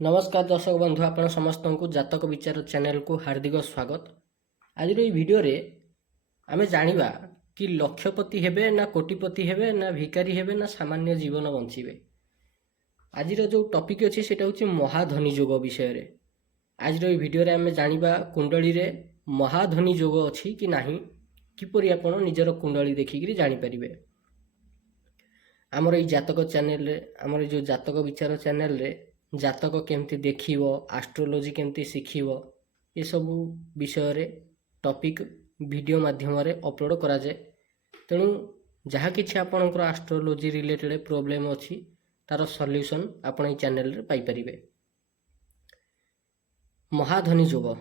नमस्कार दर्शक बंधु आपण समस्त को जातक विचार चैनल को हार्दिक स्वागत। आज वीडियो रे आमे जानिबा कि लक्षपति हेबे ना कोटिपति हेबे ना भिकारी हेबे ना सामान्य जीवन बंचिबे। आज जो टॉपिक अछि सेटा होछि महाधनी योग विषय रे। आज वीडियो रे आमे जानिबा कुंडली रे महाधनी योग अछि कि नाही, किपरि आपण निजर कुंडली देखिकरी जानि परिबे। हमर ई जातक चैनल रे, हमर जो जातक विचार चैनल रे जातक केमती देखिबो, एस्ट्रोलॉजी केमती शिखिबो, ये सब विषय रे टॉपिक वीडियो माध्यम रे अपलोड करा जाए। तेणु जहाँ किछि आपनकर एस्ट्रोलॉजी रिलेटेड प्रॉब्लम अछि तार सॉल्यूशन आपण ई चैनल रे पाई परिबे। महाधनी योग,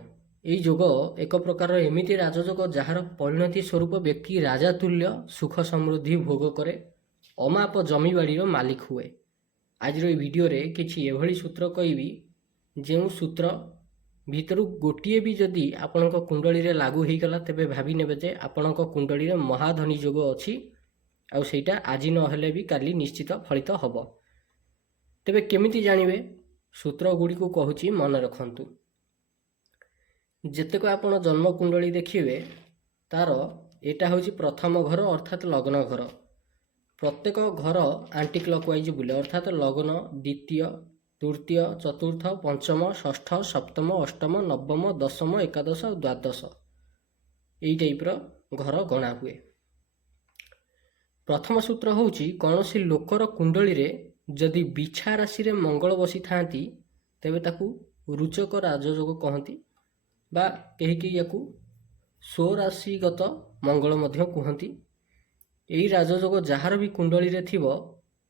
एई योग एक प्रकार एमिति राजयोग जहार परिणति स्वरूप व्यक्ति राजा तुल्य सुख समृद्धि भोग करे, अमाप जमी बाड़ीर मालिक हुए। आज वीडियो रे किछि एभली सूत्र कहबी जो सूत्र भितर गोटे भी जदि आपणक कुंडली रे लागू हो गला तेबे भाभी नेबे जे आपणक कुंडली रे महाधनी योग अछि आ सेटा आज नहेले भी काली निश्चित फलित हब। तेबे केमिति जानिबे सूत्र गुडी को कहूची मन रखंतु। जेतेक आपण जन्म कुंडली देखिबे तार एटा होची प्रथम घर अर्थात लग्न घर। प्रत्येक घर आंटी क्लॉकवाइज बुले अर्थात लग्न द्वितीय तृतीय चतुर्थ पंचम षष्ठ सप्तम अष्टम नवम दशम एकादश और द्वादश यही टाइप्र घर गणा हुए। प्रथम सूत्र होची कौनसी लोकर कुंडली रे जदि बिछा राशि रे मंगल बसी थांती तेबे ताकू रुचक राजयोग कहती बा कहीं याकू स्वराशिगत मंगल मध्य कहती। यही राजयोग जार भी कुंडली रे थिबो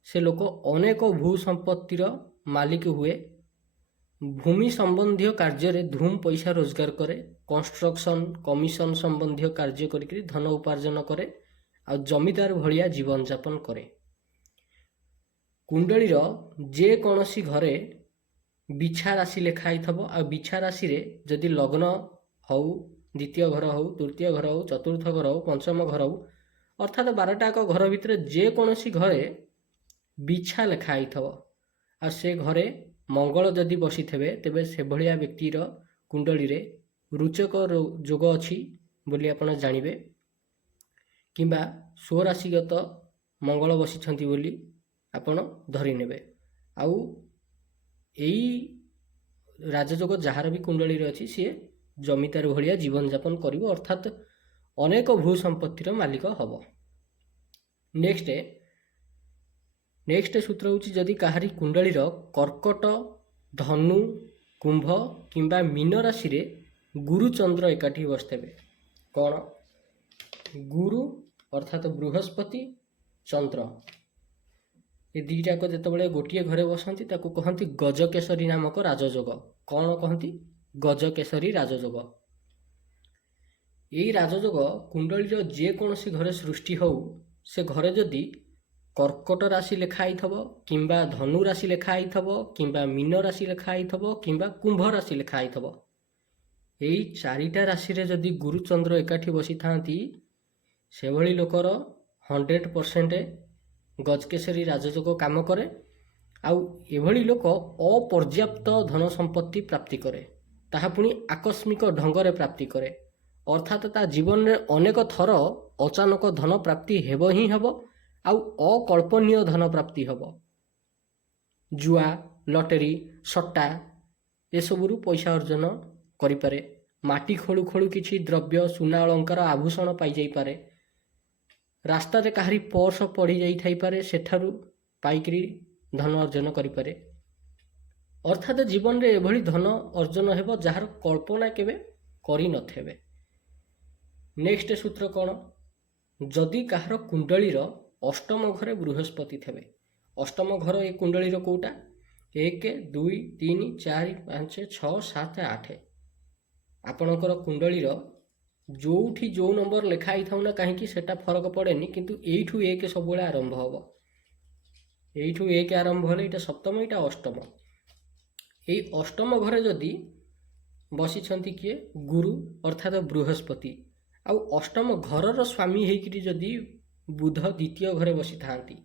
से लोक अनेक भू संपत्तिर मालिक हुए, भूमि संबंधी कार्य रे धूम पैसा रोजगार करे, कंस्ट्रक्शन कमिशन संबंधी कार्य करिक धन उपार्जन करे आ जमीदार भलिया जीवन यापन करे। कुंडलीर जे कौनसी घरे बिछा राशि लेखाई थबो आ बिछा राशि रे जदि लग्न हौ, द्वितीय घर हौ, तृतीय घर हौ, चतुर्थ घर हौ, पंचम घर हौ अर्थात 12टाक घर भितर जेकोसी घरे बिछा लेखाई थव आ से घरे मंगल जदि बसी थे तेबे से भलिया व्यक्तिर कुंडली रे रुचक जोग अछि बोली आपण जानिबे, किंबा स्वराशिगत मंगल बसिछंती बोली आपण धरि नेबे। आउ एई राजयोग जहार भी कुंडली रे अछि से जमीदार भलिया जीवन यापन करिवो अर्थात अनेक भू संपत्तिर मालिक हब। नेक्स्ट सूत्र होची जदि काहारी कुंडलीर कर्कट धनु कुंभ किंबा मीन राशि रे गुरु चंद्र एकाठी बसतेबे। कौन गुरु अर्थात बृहस्पति चंद्र ये दुईटाक जितेबाला गोटे घरे बसती ताकू कहती गजकेशरी नामक राजयोग। कौन कहती गजकेशरी राजयोग। यही राजयोग कुंडलीर जेकोसी घरे सृष्टि हो से घरे जदि कर्कट राशि लेखाई थबो किंबा धनु राशि लेखाई थबो किंबा मीन राशि लेखाई थबो किंबा कुंभ राशि लेखाई थबो, यही चारिटा राशि रे जदि गुरुचंद्र एकाठी बसी थांती से भली लोकर 100% गजकेशरी राजयोग काम करे। आउ एभली लोक अपर्याप्त धन संपत्ति प्राप्ति करे, ताहा पुणी आकस्मिक ढंगरे प्राप्ति करे अर्थात ता जीवन में अनेक थर अचानक धन प्राप्ति हेब ही हेब आउ अकल्पनीय धन प्राप्ति हेब। जुआ लटरी सट्टा ये सबुरु पैसा अर्जन करिपारे, माटी खोलु खोलु किछि द्रव्य सुना अलंकार आभूषण पाई जाई पारे, रास्ता रे काहारी पर्स पड़ी जाई थाई पारे सेठारु पाइकरी धन अर्जन करिपारे। अर्थात जीवन रे एभली धन अर्जन हेब जहार कल्पना केबे करि नथेबे। नेक्स्ट सूत्र कौन जदि कहार कुंडलीर अष्टम घरे बृहस्पति थे, अष्टम घर ए कुंडलीर कोटा 1 2 3 4 5 6 7 8 आपणकर कुंडलीर जोठी जो नंबर लेखाई था ना कहीं सेटा फरक पड़ेनी किंतु एठू एक सब आरंभ हम, एठू एक आरंभ हेले ये सप्तम ये अष्टम। यही अष्टम घरे जदि बसी किए गुरु अर्थात बृहस्पति आउ अष्टम घरर स्वामी होकर जदि बुध द्वितीय घरे बसी थांती,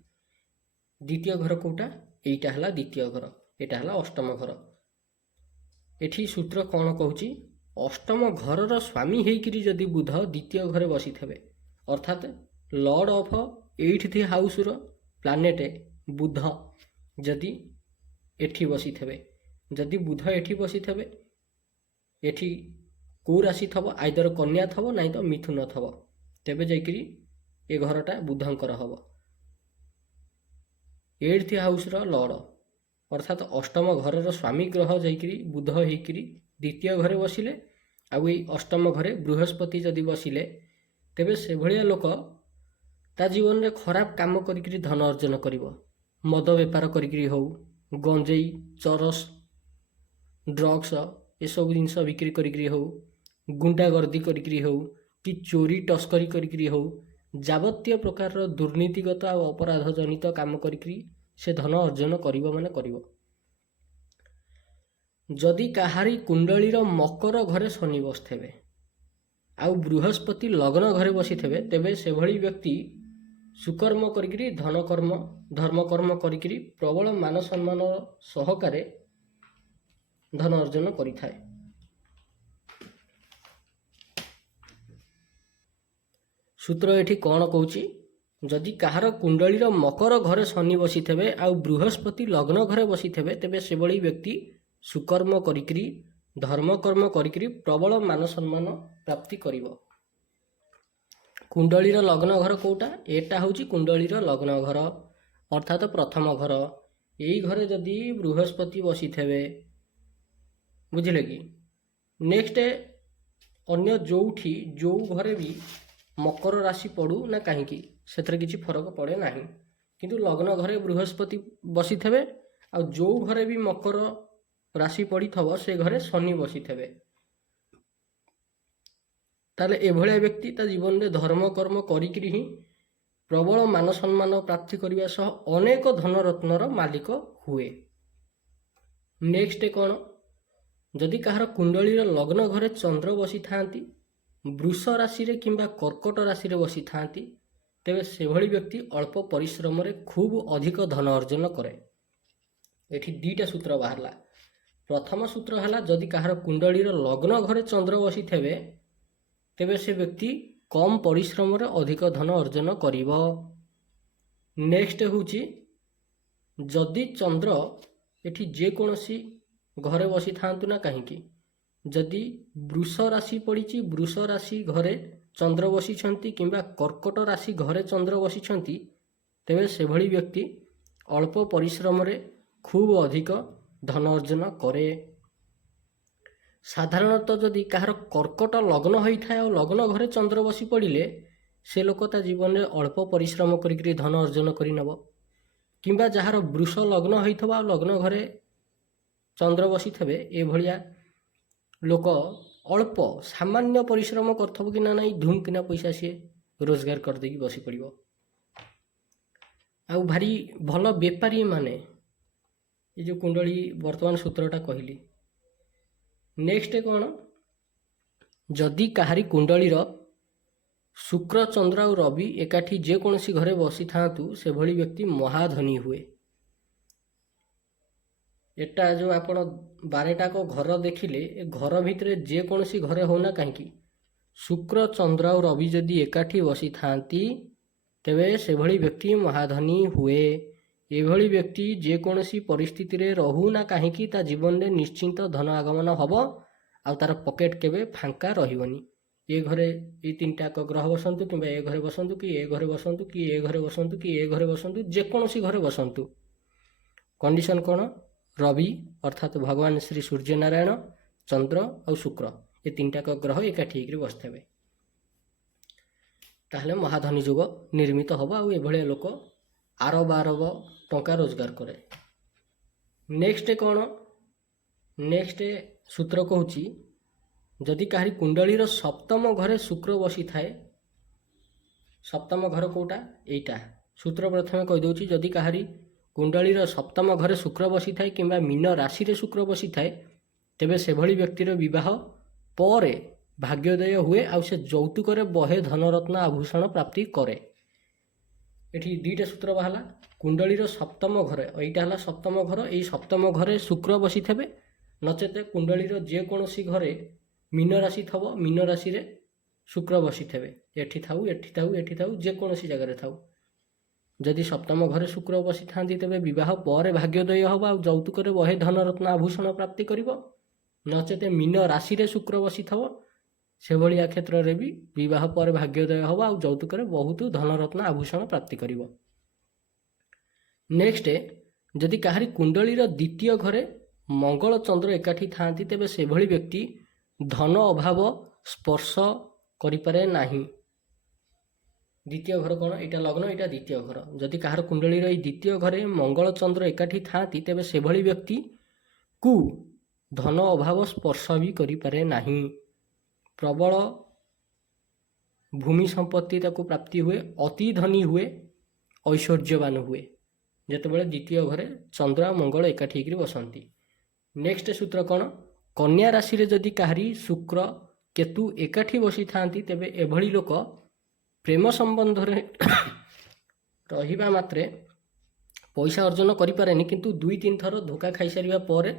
द्वितीय घर कोटा एटा हला द्वितीय घर, एटा हला अष्टम घर। ଏଠି ସୂତ୍ର କ'ଣ କହୁଛି, ଅଷ୍ଟମ ଘରର ସ୍ୱାମୀ ହେଇକିରି ଯଦି ବୁଧ ଦ୍ୱିତୀୟ ଘରେ ବସିଥିବେ, ଅର୍ଥାତ୍ ଲର୍ଡ଼ ଅଫ୍ 8th ହାଉସ୍ର ପ୍ଲାନେଟ୍ ବୁଧ ଯଦି ଏଠି ବସିଥିବେ, ଯଦି ବୁଧ ଏଠି ବସିଥିବେ, ଏଠି କେଉଁ ରାଶି ଥବ, ଆଇଦର କନ୍ୟା ଥବ ନାଇଁ ତ ମିଥୁନ ଥବ, ତେବେ ଯାଇକିରି ଏ ଘରଟା ବୁଧଙ୍କର ହବ। 8th ହାଉସ୍ର ଲର୍ଡ଼ ଅର୍ଥାତ୍ ଅଷ୍ଟମ ଘରର ସ୍ୱାମୀ ଗ୍ରହ ଯାଇକିରି ବୁଧ ହେଇକିରି ଦ୍ୱିତୀୟ ଘରେ ବସିଲେ, ଆଉ ଏଇ ଅଷ୍ଟମ ଘରେ ବୃହସ୍ପତି ଯଦି ବସିଲେ, ତେବେ ସେଭଳିଆ ଲୋକ ତା ଜୀବନରେ ଖରାପ କାମ କରିକିରି ଧନ ଅର୍ଜନ କରିବ। ମଦ ବେପାର କରିକିରି ହଉ, ଗଞ୍ଜେଇ, ଚରସ, ଡ୍ରଗ୍ସ ଏସବୁ ଜିନିଷ ବିକ୍ରି କରିକିରି ହଉ, ଗୁଣ୍ଡାଗର୍ଦି କରିକିରି ହଉ, କି ଚୋରି ଟସ୍କରି କରିକିରି ହଉ, ଯାବତୀୟ ପ୍ରକାରର ଦୁର୍ନୀତିଗତ ଆଉ ଅପରାଧ ଜନିତ କାମ କରିକିରି ସେ ଧନ ଅର୍ଜନ କରିବ ମାନେ କରିବ। ଯଦି କାହାରି କୁଣ୍ଡଳୀର ମକର ଘରେ ଶନି ବସିଥିବେ ଆଉ ବୃହସ୍ପତି ଲଗ୍ନ ଘରେ ବସିଥିବେ, ତେବେ ସେଭଳି ବ୍ୟକ୍ତି ସୁକର୍ମ କରିକିରି ଧର୍ମକର୍ମ କରିକିରି ପ୍ରବଳ ମାନ ସମ୍ମାନ ସହକାରେ ଧନ ଅର୍ଜନ କରିଥାଏ। ସୂତ୍ର ଏଠି କ'ଣ କହୁଛି, ଯଦି କାହାର କୁଣ୍ଡଳୀର ମକର ଘରେ ଶନି ବସିଥିବେ ଆଉ ବୃହସ୍ପତି ଲଗ୍ନ ଘରେ ବସିଥିବେ, ତେବେ ସେଭଳି ବ୍ୟକ୍ତି ସୁକର୍ମ କରିକିରି ଧର୍ମକର୍ମ କରିକିରି ପ୍ରବଳ ମାନ ସମ୍ମାନ ପ୍ରାପ୍ତି କରିବ। କୁଣ୍ଡଳୀର ଲଗ୍ନ ଘର କେଉଁଟା? ଏଟା ହେଉଛି କୁଣ୍ଡଳୀର ଲଗ୍ନ ଘର, ଅର୍ଥାତ୍ ପ୍ରଥମ ଘର। ଏଇ ଘରେ ଯଦି ବୃହସ୍ପତି ବସିଥିବେ, ବୁଝିଲେ କି? ନେକ୍ସଟ ଅନ୍ୟ ଯେଉଁ ଘରେ ବି ମକର ରାଶି ପଡ଼ୁ ନା କାହିଁକି, ସେଥିରେ କିଛି ଫରକ ପଡ଼େ ନାହିଁ, କିନ୍ତୁ ଲଗ୍ନ ଘରେ ବୃହସ୍ପତି ବସିଥିବେ ଆଉ ଯେଉଁ ଘରେ ବି ମକର ରାଶି ପଡ଼ିଥିବ ସେ ଘରେ ଶନି ବସିଥିବେ, ତାହେଲେ ଏଭଳିଆ ବ୍ୟକ୍ତି ତା ଜୀବନରେ ଧର୍ମକର୍ମ କରିକିରି ହିଁ ପ୍ରବଳ ମାନ ସମ୍ମାନ ପ୍ରାପ୍ତି କରିବା ସହ ଅନେକ ଧନରତ୍ନର ମାଲିକ ହୁଏ। ନେକ୍ସଟ କ'ଣ, ଯଦି କାହାର କୁଣ୍ଡଳୀର ଲଗ୍ନ ଘରେ ଚନ୍ଦ୍ର ବସିଥାନ୍ତି, ବୃଷ ରାଶିରେ କିମ୍ବା କର୍କଟ ରାଶିରେ ବସିଥାନ୍ତି, ତେବେ ସେଭଳି ବ୍ୟକ୍ତି ଅଳ୍ପ ପରିଶ୍ରମରେ ଖୁବ୍ ଅଧିକ ଧନ ଅର୍ଜନ କରେ। ଏଠି ଦୁଇଟା ସୂତ୍ର ବାହାରିଲା। ପ୍ରଥମ ସୂତ୍ର ହେଲା, ଯଦି କାହାର କୁଣ୍ଡଳୀର ଲଗ୍ନ ଘରେ ଚନ୍ଦ୍ର ବସିଥିବେ, ତେବେ ସେ ବ୍ୟକ୍ତି କମ୍ ପରିଶ୍ରମରେ ଅଧିକ ଧନ ଅର୍ଜନ କରିବ। ନେକ୍ସଟ ହେଉଛି, ଯଦି ଚନ୍ଦ୍ର ଏଠି ଯେକୌଣସି ଘରେ ବସିଥାନ୍ତୁ ନା କାହିଁକି, ଯଦି ବୃଷ ରାଶି ପଡ଼ିଛି, ବୃଷ ରାଶି ଘରେ ଚନ୍ଦ୍ର ବସିଛନ୍ତି କିମ୍ବା କର୍କଟ ରାଶି ଘରେ ଚନ୍ଦ୍ର ବସିଛନ୍ତି, ତେବେ ସେଭଳି ବ୍ୟକ୍ତି ଅଳ୍ପ ପରିଶ୍ରମରେ ଖୁବ୍ ଅଧିକ ଧନ ଅର୍ଜନ କରେ। ସାଧାରଣତଃ ଯଦି କାହାର କର୍କଟ ଲଗ୍ନ ହୋଇଥାଏ ଆଉ ଲଗ୍ନ ଘରେ ଚନ୍ଦ୍ର ବସି ପଡ଼ିଲେ, ସେ ଲୋକ ତା ଜୀବନରେ ଅଳ୍ପ ପରିଶ୍ରମ କରିକିରି ଧନ ଅର୍ଜନ କରିନେବ। କିମ୍ବା ଯାହାର ବୃଷ ଲଗ୍ନ ହୋଇଥିବ ଆଉ ଲଗ୍ନ ଘରେ ଚନ୍ଦ୍ର ବସିଥିବେ, ଏଭଳିଆ ଲୋକ ଅଳ୍ପ ସାମାନ୍ୟ ପରିଶ୍ରମ କରିଥିବ କି ନା ନାହିଁ, ଧୁମ୍ କିନା ପଇସା ସିଏ ରୋଜଗାର କରିଦେଇକି ବସି ପଡ଼ିବ। ଆଉ ଭାରି ଭଲ ବେପାରୀ ମାନେ, ଏ ଯେଉଁ କୁଣ୍ଡଳୀ ବର୍ତ୍ତମାନ ସୂତ୍ରଟା କହିଲି। ନେକ୍ସଟ କ'ଣ, ଯଦି କାହାରି କୁଣ୍ଡଳୀର ଶୁକ୍ର, ଚନ୍ଦ୍ର ଆଉ ରବି ଏକାଠି ଯେକୌଣସି ଘରେ ବସିଥାନ୍ତୁ, ସେଭଳି ବ୍ୟକ୍ତି ମହାଧନୀ ହୁଏ। ଏଟା ଯେଉଁ ଆପଣ 12ଟାକ ଘର ଦେଖିଲେ, ଏ ଘର ଭିତରେ ଯେକୌଣସି ଘରେ ହେଉନା କାହିଁକି, ଶୁକ୍ର, ଚନ୍ଦ୍ର ଆଉ ରବି ଯଦି ଏକାଠି ବସିଥାନ୍ତି, ତେବେ ସେଭଳି ବ୍ୟକ୍ତି ମହାଧନୀ ହୁଏ। ଏଭଳି ବ୍ୟକ୍ତି ଯେକୌଣସି ପରିସ୍ଥିତିରେ ରହୁ ନା କାହିଁକି, ତା ଜୀବନରେ ନିଶ୍ଚିନ୍ତ ଧନ ଆଗମନ ହେବ ଆଉ ତାର ପକେଟ୍ କେବେ ଫାଙ୍କା ରହିବନି। ଏ ଘରେ ଏଇ 3ଟାକ ଗ୍ରହ ବସନ୍ତୁ, କିମ୍ବା ଏ ଘରେ ବସନ୍ତୁ, କି ଏ ଘରେ ବସନ୍ତୁ, କି ଏ ଘରେ ବସନ୍ତୁ, କି ଏ ଘରେ ବସନ୍ତୁ, ଯେକୌଣସି ଘରେ ବସନ୍ତୁ, କଣ୍ଡିସନ୍ କ'ଣ, ରବି ଅର୍ଥାତ୍ ଭଗବାନ ଶ୍ରୀ ସୂର୍ଯ୍ୟନାରାୟଣ, ଚନ୍ଦ୍ର ଆଉ ଶୁକ୍ର ଏ 3ଟାକ ଗ୍ରହ ଏକାଠି ହେଇକରି ବସିଥିବେ, ତାହେଲେ ମହାଧନୀ ଯୁଗ ନିର୍ମିତ ହେବ ଆଉ ଏଭଳିଆ ଲୋକ ଆରବ ଟଙ୍କା ରୋଜଗାର କରେ। ନେକ୍ସଟ କ'ଣ, ନେକ୍ସଟ ସୂତ୍ର କହୁଛି, ଯଦି କାହାରି କୁଣ୍ଡଳୀର ସପ୍ତମ ଘରେ ଶୁକ୍ର ବସିଥାଏ, ସପ୍ତମ ଘର କେଉଁଟା, ଏଇଟା ସୂତ୍ର ପ୍ରଥମେ କହିଦେଉଛି, ଯଦି କାହାରି କୁଣ୍ଡଳୀର ସପ୍ତମ ଘରେ ଶୁକ୍ର ବସିଥାଏ କିମ୍ବା ମୀନ ରାଶିରେ ଶୁକ୍ର ବସିଥାଏ, ତେବେ ସେଭଳି ବ୍ୟକ୍ତିର ବିବାହ ପରେ ଭାଗ୍ୟୋଦୟ ହୁଏ ଆଉ ସେ ଯୌତୁକରେ ବହେ ଧନରତ୍ନ ଆଭୂଷଣ ପ୍ରାପ୍ତି କରେ। ଏଠି 2ଟା ସୂତ୍ର ବାହାରିଲା। କୁଣ୍ଡଳୀର ସପ୍ତମ ଘରେ, ଏଇଟା ହେଲା ସପ୍ତମ ଘର, ଏଇ ସପ୍ତମ ଘରେ ଶୁକ୍ର ବସିଥିବେ नचेत कुंडलीर जेकोसी घरे मीन राशि थब मीन राशि रे शुक्र बसी थे एठी थाऊ एठी थाऊ एठी थाऊ जेकोसी जगह थाऊ जदि सप्तम घरे शुक्र बसी था तेज बह पर भाग्योदय हम आ जौतुक बहे धन रत्न आभूषण प्राप्ति कर नचेत मीन राशि रे शुक्र बसी थब से भाया क्षेत्र में भी बह पर भाग्योदय हम आ जौतुक बहुत धन रत्न आभूषण प्राप्ति कर नेक्स्ट जदि कहारी कुंडलीर द्वितीय घरे मंगल चंद्र एकाठी था तेज से व्यक्ति धन अभाव स्पर्श करें नहीं। द्वितीय घर कौन यहाँ लग्न यहाँ द्वितीय घर जदि कहार कुंडलीर द्वितीय घरे मंगल चंद्र एकाठी था तेज से व्यक्ति को धन अभाव स्पर्श भी करें नहीं। प्रबल भूमि संपत्ति ताको प्राप्ति हुए अति धनी हुए ऐश्वर्यवान हुए जितेबाला द्वितीय घरे चंद्र मंगल एकाठी होकर बसंती। नेक्स्ट सूत्र कौन कन्या राशि रे जदि कहारी शुक्र केतु एकाठी बसी था तेबे एभली लोक प्रेम संबंध रहिबा मात्रे पैसा अर्जन करें किंतु 2-3 थर धोखा खाई सारिबा परे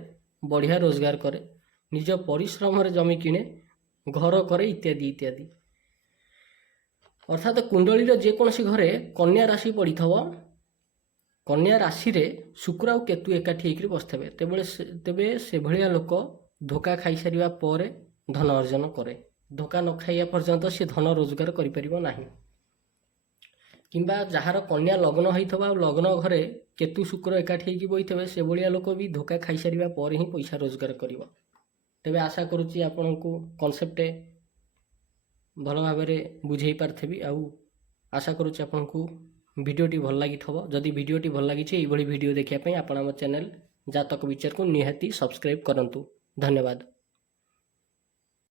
बढ़िया रोजगार करे निज परिश्रम जमी किणे घर करे इत्यादि इत्यादि। अर्थात कुंडलीर जेकोसी घरे कन्या राशि पड़ी थव कन्या राशि रे शुक्र और केतु एकाठी होकर बसते तेबे से भाया लोक धोखा खाई सारिबा परे धन अर्जन करे धोखा न खाइया पर्यंत से धन रोजगार करिपरिबो नाही। किंबा जहार कन्या लग्न होइथबा लग्न घरे केतु शुक्र एकाठी होइकी बइथबे से भाया लोक भी धोखा खाई सारिबा परे ही पैसा रोजगार करिवो। तेबे आशा करुच्ची आपनकु कॉन्सेप्ट भल भाव में बुझे पार्थेबी आउ आशा करुच्ची आपनकु भिडियोटी भल लगी जदि भिडियोटी भल लगी ये भिडियो देखिए आपण आम चैनल जातक विचार को निहाती सब्सक्राइब करंतु। धन्यवाद।